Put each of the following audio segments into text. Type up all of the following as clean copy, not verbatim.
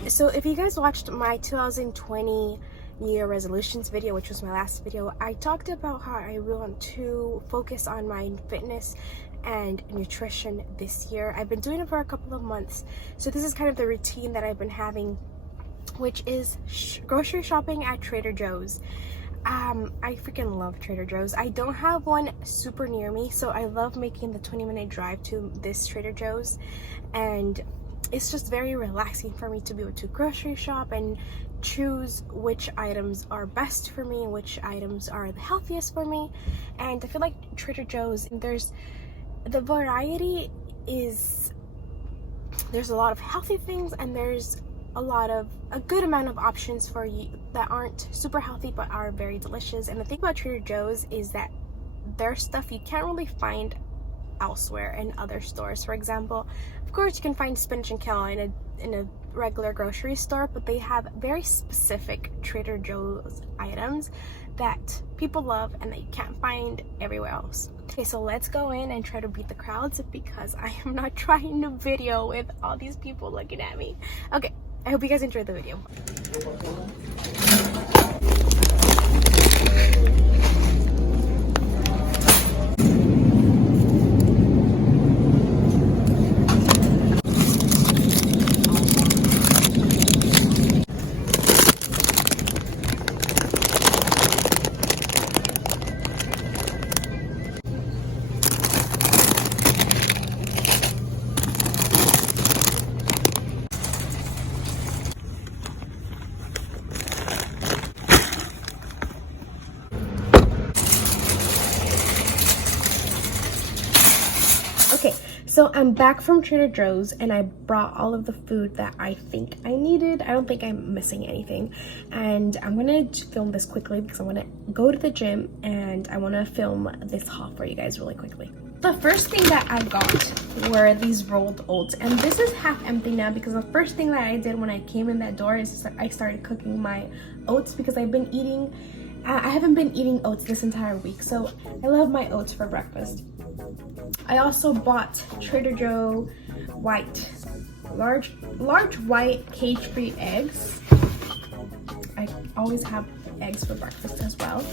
guys, so if you guys watched my 2020 New Year resolutions video, which was my last video, I talked about how I want to focus on my fitness and nutrition this year. I've been doing it for a couple of months, so this is kind of the routine that I've been having, which is grocery shopping at Trader Joe's. I freaking love Trader Joe's. I don't have one super near me, so I love making the 20-minute drive to this Trader Joe's, and it's just very relaxing for me to be able to grocery shop and choose which items are best for me and which items are the healthiest for me. And I feel like Trader Joe's, there's a lot of healthy things, and there's a good amount of options for you that aren't super healthy but are very delicious. And the thing about Trader Joe's is that their stuff you can't really find elsewhere in other stores. For example, of course you can find spinach and kale in a regular grocery store, but they have very specific Trader Joe's items that people love and that you can't find everywhere else. Okay, so let's go in and try to beat the crowds, because I am not trying to video with all these people looking at me. Okay, I hope you guys enjoyed the video. Okay, so I'm back from Trader Joe's and I brought all of the food that I think I needed. I don't think I'm missing anything. And I'm gonna film this quickly because I wanna go to the gym and I wanna film this haul for you guys really quickly. The first thing that I got were these rolled oats, and this is half empty now because the first thing that I did when I came in that door is I started cooking my oats, because I haven't been eating oats this entire week, so I love my oats for breakfast. I also bought Trader Joe large white cage-free eggs. I always have eggs for breakfast as well.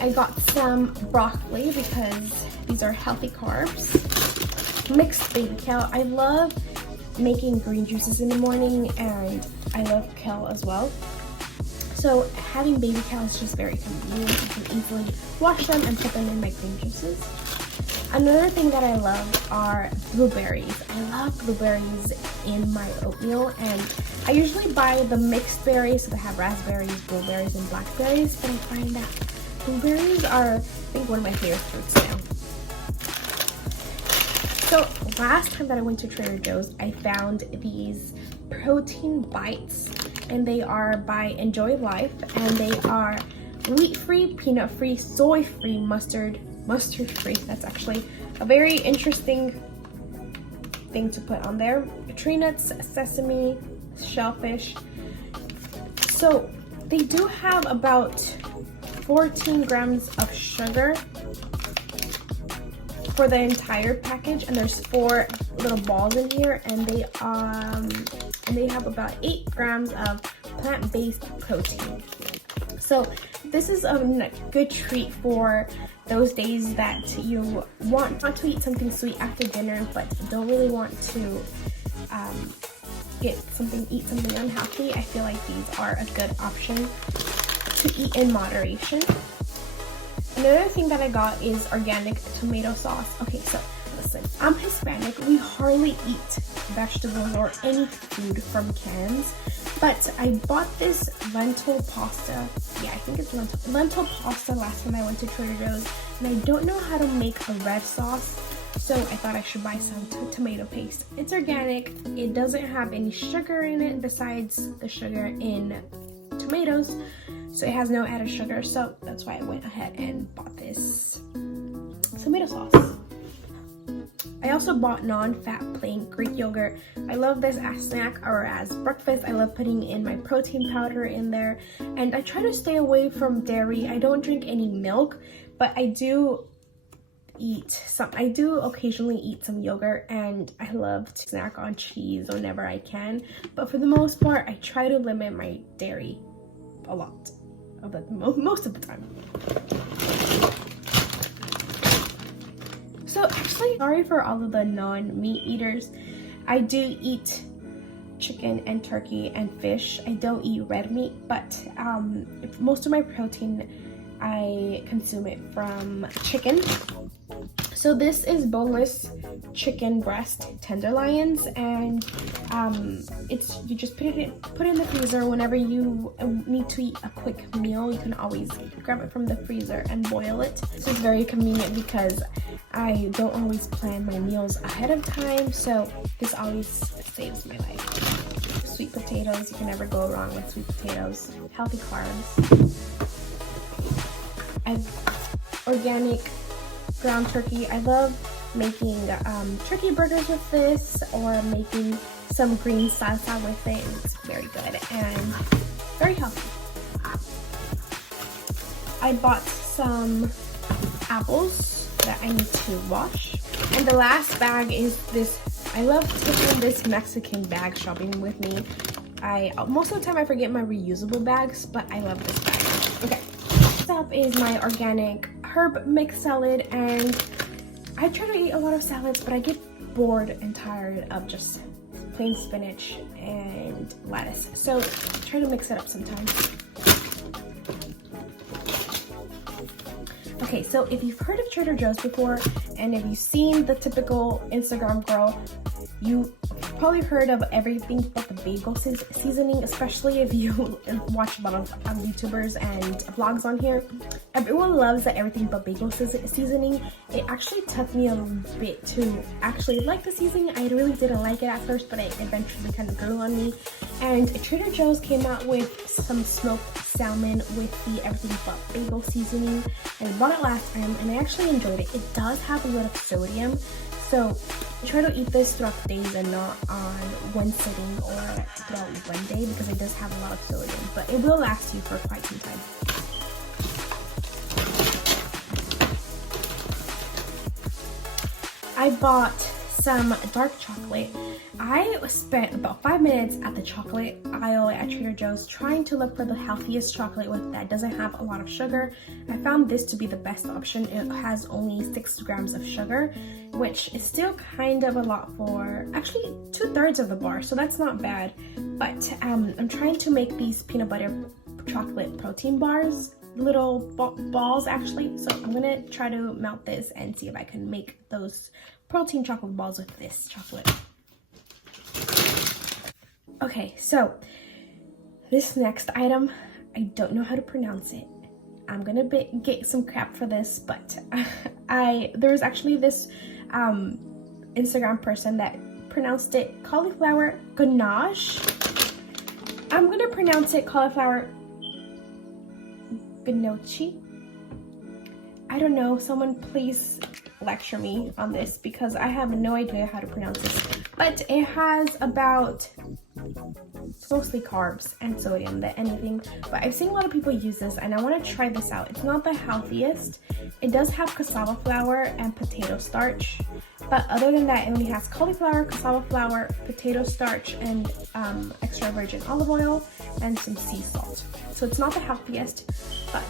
I got some broccoli because these are healthy carbs. Mixed baby kale. I love making green juices in the morning, and I love kale as well. So having baby kale is just very convenient. You can easily wash them and put them in my green juices. Another thing that I love are blueberries. I love blueberries in my oatmeal, and I usually buy the mixed berries, so they have raspberries, blueberries, and blackberries, but I find that blueberries are, I think, one of my favorite fruits now. So last time that I went to Trader Joe's, I found these protein bites, and they are by Enjoy Life, and they are wheat-free, peanut-free, soy-free, mustard-free. That's actually a very interesting thing to put on there. Tree nuts, sesame, shellfish. So they do have about 14 grams of sugar for the entire package, and there's 4 little balls in here, and they have about 8 grams of plant-based protein. So this is a good treat for those days that you want not to eat something sweet after dinner, but don't really want to eat something unhealthy. I feel like these are a good option to eat in moderation. Another thing that I got is organic tomato sauce. Okay, so listen, I'm Hispanic. We hardly eat vegetables or any food from cans, but I bought this lentil pasta. Yeah, I think it's lentil pasta last time I went to Trader Joe's, and I don't know how to make a red sauce, so I thought I should buy some tomato paste. It's organic. It doesn't have any sugar in it besides the sugar in tomatoes, so it has no added sugar, so that's why I went ahead and bought this tomato sauce. I also bought non-fat plain Greek yogurt. I love this as snack or as breakfast. I love putting in my protein powder in there, and I try to stay away from dairy. I don't drink any milk, but I do eat some, I do occasionally eat some yogurt, and I love to snack on cheese whenever I can, but for the most part I try to limit my dairy a lot of the most of the time. So actually, sorry for all of the non-meat eaters, I do eat chicken and turkey and fish. I don't eat red meat, but most of my protein I consume it from chicken. So this is boneless chicken breast tenderloins, and it's, you just put it in the freezer. Whenever you need to eat a quick meal, you can always grab it from the freezer and boil it. So it's very convenient because I don't always plan my meals ahead of time, so this always saves my life. Sweet potatoes, you can never go wrong with sweet potatoes. Healthy carbs. And organic ground turkey. I love making turkey burgers with this, or making some green salsa with it. It's very good and very healthy. I bought some apples that I need to wash. And the last bag is this. I love taking this Mexican bag shopping with me. Most of the time I forget my reusable bags, but I love this bag. Okay, next up is my organic herb mix salad, and I try to eat a lot of salads, but I get bored and tired of just plain spinach and lettuce. So try to mix it up sometimes. Okay, so if you've heard of Trader Joe's before, and if you've seen the typical Instagram girl, you probably heard of everything but the bagel seasoning, especially if you watch a lot of YouTubers and vlogs on here. Everyone loves the everything but bagel seasoning. It actually took me a little bit to actually like the seasoning. I really didn't like it at first, but it eventually kind of grew on me. And Trader Joe's came out with some smoked salmon with the everything but bagel seasoning. And I bought it last time, and I actually enjoyed it. It does have a lot of sodium, so try to eat this throughout the days and not on one sitting or throughout one day, because it does have a lot of sodium, but it will last you for quite some time. I bought some dark chocolate. I spent about 5 minutes at the chocolate aisle at Trader Joe's trying to look for the healthiest chocolate that doesn't have a lot of sugar. I found this to be the best option. It has only 6 grams of sugar, which is still kind of a lot for actually 2/3 of the bar, so that's not bad. But I'm trying to make these peanut butter chocolate protein bars, little balls actually. So I'm gonna try to melt this and see if I can make those protein chocolate balls with this chocolate. Okay, so this next item, I don't know how to pronounce it. I'm gonna get some crap for this, but there was actually this Instagram person that pronounced it cauliflower ganache. I'm gonna pronounce it cauliflower gnocchi. I don't know, someone please lecture me on this, because I have no idea how to pronounce this. But it has about, it's mostly carbs and sodium than anything, but I've seen a lot of people use this and I want to try this out. It's not the healthiest. It does have cassava flour and potato starch, but other than that, it only has cauliflower, cassava flour, potato starch, and extra virgin olive oil and some sea salt. So it's not the healthiest, but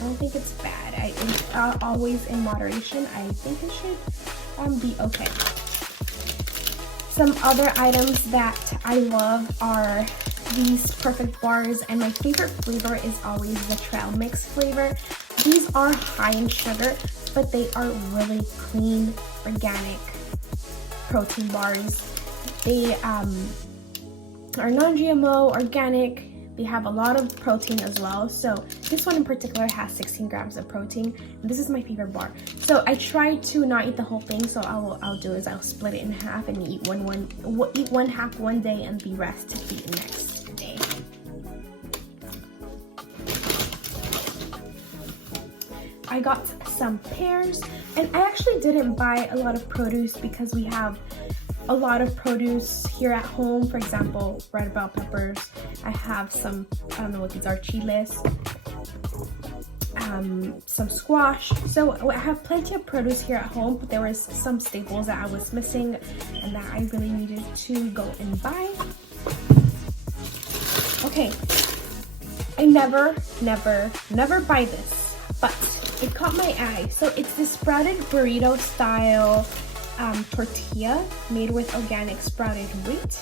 I don't think it's bad. It's always in moderation. I think it should be okay. Some other items that I love are these perfect bars, and my favorite flavor is always the trail mix flavor. These are high in sugar, but they are really clean, organic protein bars. They are non-GMO, organic. They have a lot of protein as well. So this one in particular has 16 grams of protein. And this is my favorite bar. So I try to not eat the whole thing. So I'll do is I'll split it in half and eat one half one day and the rest to eat next day. I got some pears, and I actually didn't buy a lot of produce because we have a lot of produce here at home. For example, red bell peppers. I have some, I don't know what these are, chiles. some squash. So I have plenty of produce here at home, but there was some staples that I was missing and that I really needed to go and buy. Okay, I never buy this, but it caught my eye. So it's this sprouted burrito style tortilla made with organic sprouted wheat.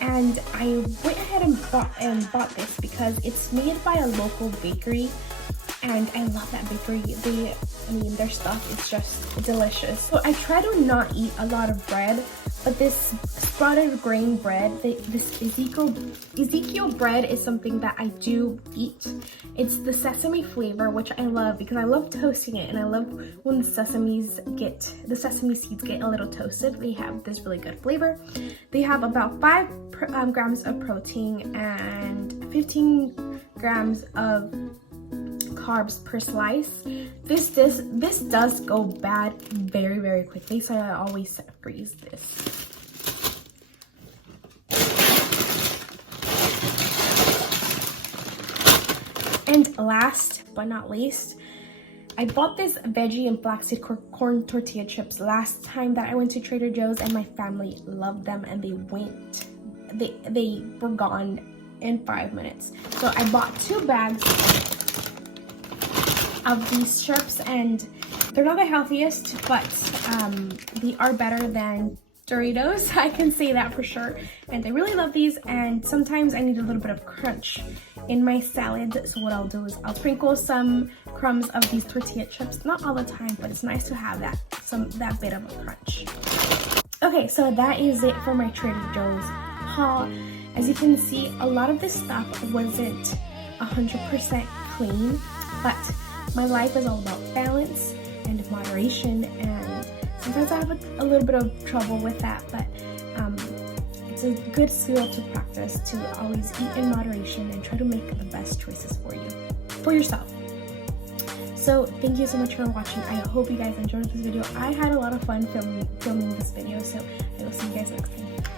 And I went ahead and bought this because it's made by a local bakery, and I love that bakery. Their stuff is just delicious. So I try to not eat a lot of bread, but this sprouted grain bread, this Ezekiel bread is something that I do eat. It's the sesame flavor, which I love because I love toasting it, and I love when the sesame seeds get a little toasted. They have this really good flavor. They have about 5 grams of protein and 15 grams of carbs per slice. This does go bad very quickly, so I always freeze this. And last but not least, I bought this veggie and flaxseed corn tortilla chips last time that I went to Trader Joe's, and my family loved them, and they were gone in 5 minutes. So I bought 2 bags of these chips, and they're not the healthiest, but they are better than Doritos. I can say that for sure. And I really love these, and sometimes I need a little bit of crunch in my salad. So what I'll do is I'll sprinkle some crumbs of these tortilla chips. Not all the time, but it's nice to have that bit of a crunch. Okay, so that is it for my Trader Joe's haul. As you can see, a lot of this stuff wasn't 100% clean, but my life is all about balance and moderation, and sometimes I have a little bit of trouble with that, but it's a good skill to practice to always eat in moderation and try to make the best choices for yourself. So thank you so much for watching. I hope you guys enjoyed this video. I had a lot of fun filming this video, so I will see you guys next time.